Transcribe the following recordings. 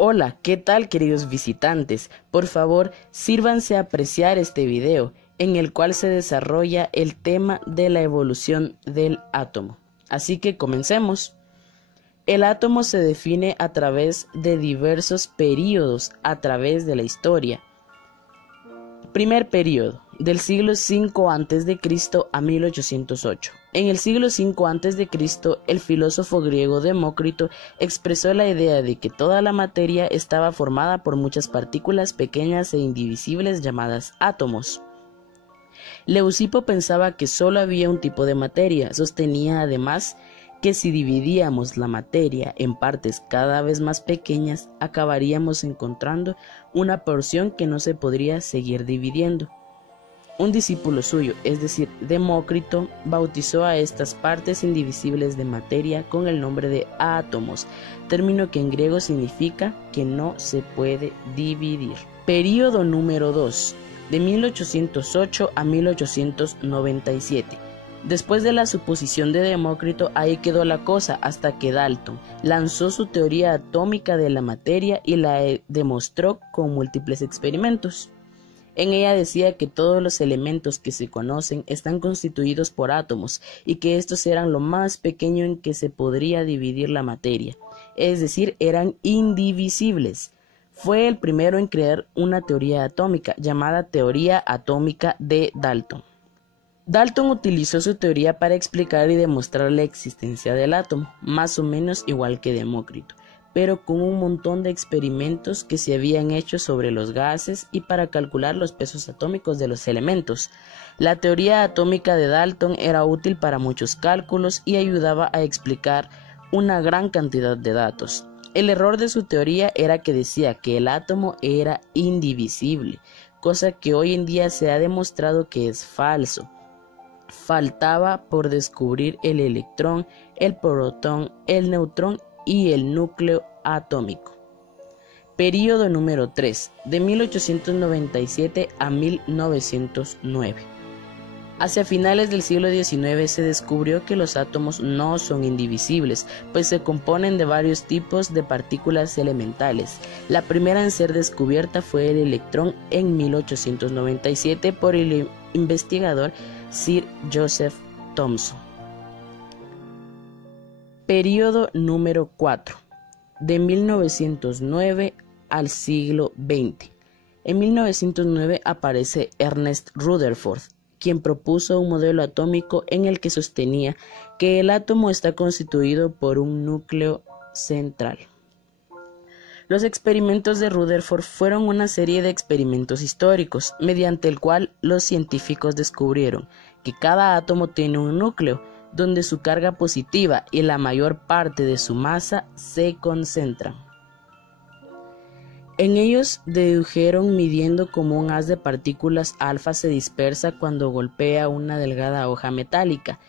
Hola, ¿qué tal queridos visitantes? Por favor, sírvanse a apreciar este video, en el cual se desarrolla el tema de la evolución del átomo. Así que comencemos. El átomo se define a través de diversos períodos a través de la historia. Primer período, del siglo V a.C. a 1808. En el siglo V a.C., el filósofo griego Demócrito expresó la idea de que toda la materia estaba formada por muchas partículas pequeñas e indivisibles llamadas átomos. Leucipo pensaba que solo había un tipo de materia. Sostenía además que si dividíamos la materia en partes cada vez más pequeñas, acabaríamos encontrando una porción que no se podría seguir dividiendo. Un discípulo suyo, es decir, Demócrito, bautizó a estas partes indivisibles de materia con el nombre de átomos, término que en griego significa que no se puede dividir. Período número 2, de 1808 a 1897. Después de la suposición de Demócrito, ahí quedó la cosa hasta que Dalton lanzó su teoría atómica de la materia y la demostró con múltiples experimentos. En ella decía que todos los elementos que se conocen están constituidos por átomos y que estos eran lo más pequeño en que se podría dividir la materia, es decir, eran indivisibles. Fue el primero en crear una teoría atómica llamada teoría atómica de Dalton. Dalton utilizó su teoría para explicar y demostrar la existencia del átomo, más o menos igual que Demócrito, pero con un montón de experimentos que se habían hecho sobre los gases y para calcular los pesos atómicos de los elementos. La teoría atómica de Dalton era útil para muchos cálculos y ayudaba a explicar una gran cantidad de datos. El error de su teoría era que decía que el átomo era indivisible, cosa que hoy en día se ha demostrado que es falso. Faltaba por descubrir el electrón, el protón, el neutrón y el núcleo atómico. Período número 3, de 1897 a 1909. Hacia finales del siglo XIX se descubrió que los átomos no son indivisibles, pues se componen de varios tipos de partículas elementales. La primera en ser descubierta fue el electrón en 1897 por el investigador Sir Joseph Thomson. Período número 4, de 1909 al siglo XX. En 1909 aparece Ernest Rutherford, quien propuso un modelo atómico en el que sostenía que el átomo está constituido por un núcleo central. Los experimentos de Rutherford fueron una serie de experimentos históricos, mediante el cual los científicos descubrieron que cada átomo tiene un núcleo, donde su carga positiva y la mayor parte de su masa se concentran. En ellos dedujeron midiendo cómo un haz de partículas alfa se dispersa cuando golpea una delgada hoja metálica.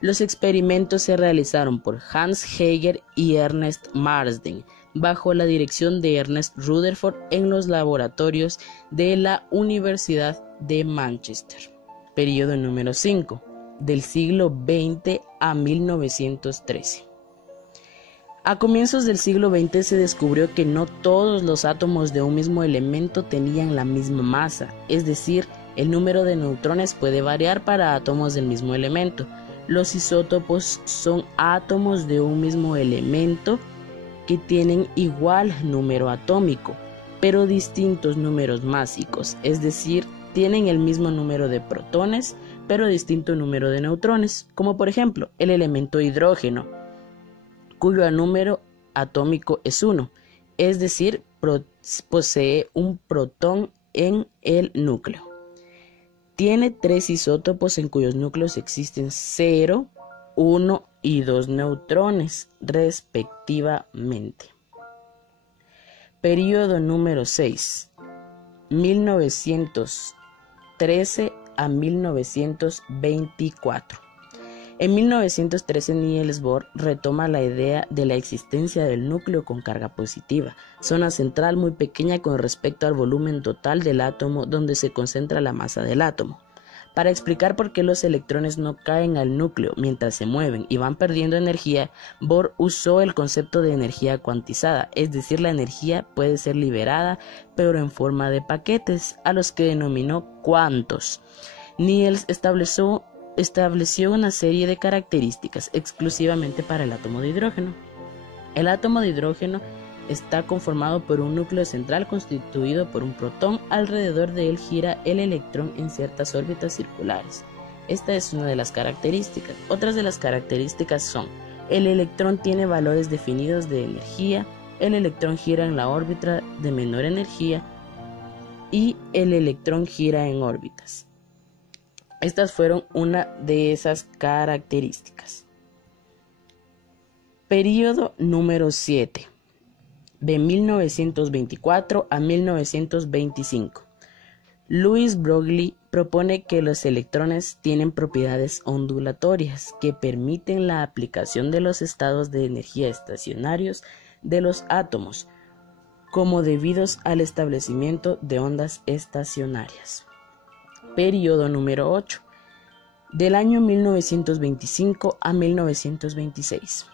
Los experimentos se realizaron por Hans Geiger y Ernest Marsden, bajo la dirección de Ernest Rutherford en los laboratorios de la Universidad de Manchester. Período número 5, del siglo XX a 1913. A comienzos del siglo XX se descubrió que no todos los átomos de un mismo elemento tenían la misma masa, es decir, el número de neutrones puede variar para átomos del mismo elemento. Los isótopos son átomos de un mismo elemento que tienen igual número atómico, pero distintos números másicos, es decir, tienen el mismo número de protones, pero distinto número de neutrones, como por ejemplo el elemento hidrógeno, cuyo número atómico es 1, es decir, posee un protón en el núcleo. Tiene 3 isótopos en cuyos núcleos existen 0, 1 y 2 neutrones, respectivamente. Período número 6, 1913 a 1924. En 1913 Niels Bohr retoma la idea de la existencia del núcleo con carga positiva, zona central muy pequeña con respecto al volumen total del átomo donde se concentra la masa del átomo. Para explicar por qué los electrones no caen al núcleo mientras se mueven y van perdiendo energía, Bohr usó el concepto de energía cuantizada, es decir, la energía puede ser liberada, pero en forma de paquetes, a los que denominó cuantos. Niels estableció una serie de características exclusivamente para el átomo de hidrógeno. El átomo de hidrógeno está conformado por un núcleo central constituido por un protón. Alrededor de él gira el electrón en ciertas órbitas circulares. Esta es una de las características. Otras de las características son: el electrón tiene valores definidos de energía, el electrón gira en la órbita de menor energía y el electrón gira en órbitas. Estas fueron una de esas características. Período número 7. De 1924 a 1925. Louis Broglie propone que los electrones tienen propiedades ondulatorias que permiten la aplicación de los estados de energía estacionarios de los átomos, como debidos al establecimiento de ondas estacionarias. Período número 8. Del año 1925 a 1926.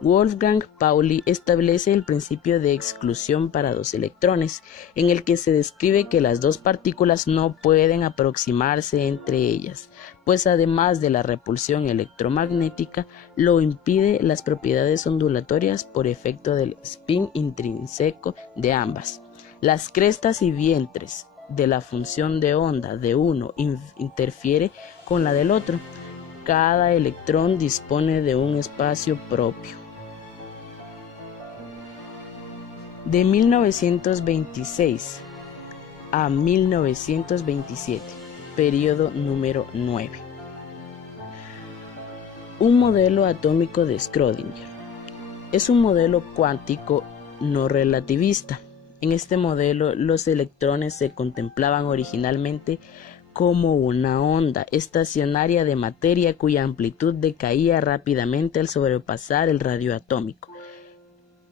Wolfgang Pauli establece el principio de exclusión para dos electrones, en el que se describe que las dos partículas no pueden aproximarse entre ellas, pues además de la repulsión electromagnética, lo impide las propiedades ondulatorias por efecto del spin intrínseco de ambas. Las crestas y vientres de la función de onda de uno interfiere con la del otro. Cada electrón dispone de un espacio propio. De 1926 a 1927, periodo número 9. Un modelo atómico de Schrödinger. Es un modelo cuántico no relativista. En este modelo, los electrones se contemplaban originalmente como una onda estacionaria de materia cuya amplitud decaía rápidamente al sobrepasar el radio atómico.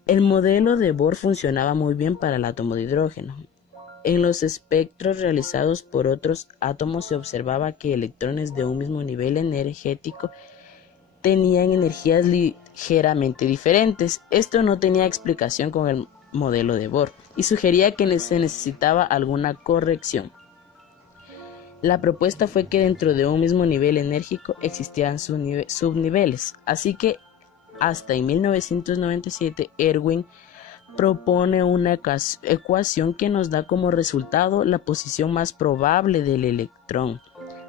El modelo de Bohr funcionaba muy bien para el átomo de hidrógeno. En los espectros realizados por otros átomos se observaba que electrones de un mismo nivel energético tenían energías ligeramente diferentes. Esto no tenía explicación con el modelo de Bohr y sugería que se necesitaba alguna corrección. La propuesta fue que dentro de un mismo nivel enérgico existían subniveles, así que hasta en 1997 Erwin propone una ecuación que nos da como resultado la posición más probable del electrón.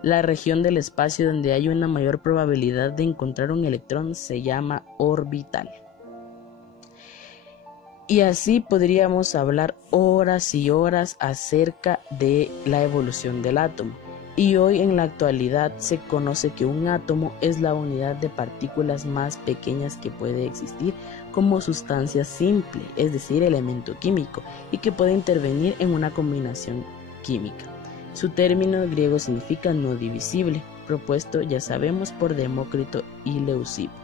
La región del espacio donde hay una mayor probabilidad de encontrar un electrón se llama orbital. Y así podríamos hablar horas y horas acerca de la evolución del átomo. Y hoy en la actualidad se conoce que un átomo es la unidad de partículas más pequeñas que puede existir como sustancia simple, es decir, elemento químico, y que puede intervenir en una combinación química. Su término griego significa no divisible, propuesto, ya sabemos, por Demócrito y Leucipo,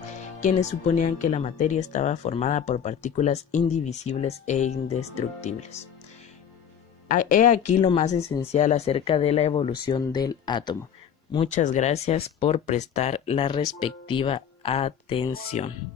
quienes suponían que la materia estaba formada por partículas indivisibles e indestructibles. He aquí lo más esencial acerca de la evolución del átomo. Muchas gracias por prestar la respectiva atención.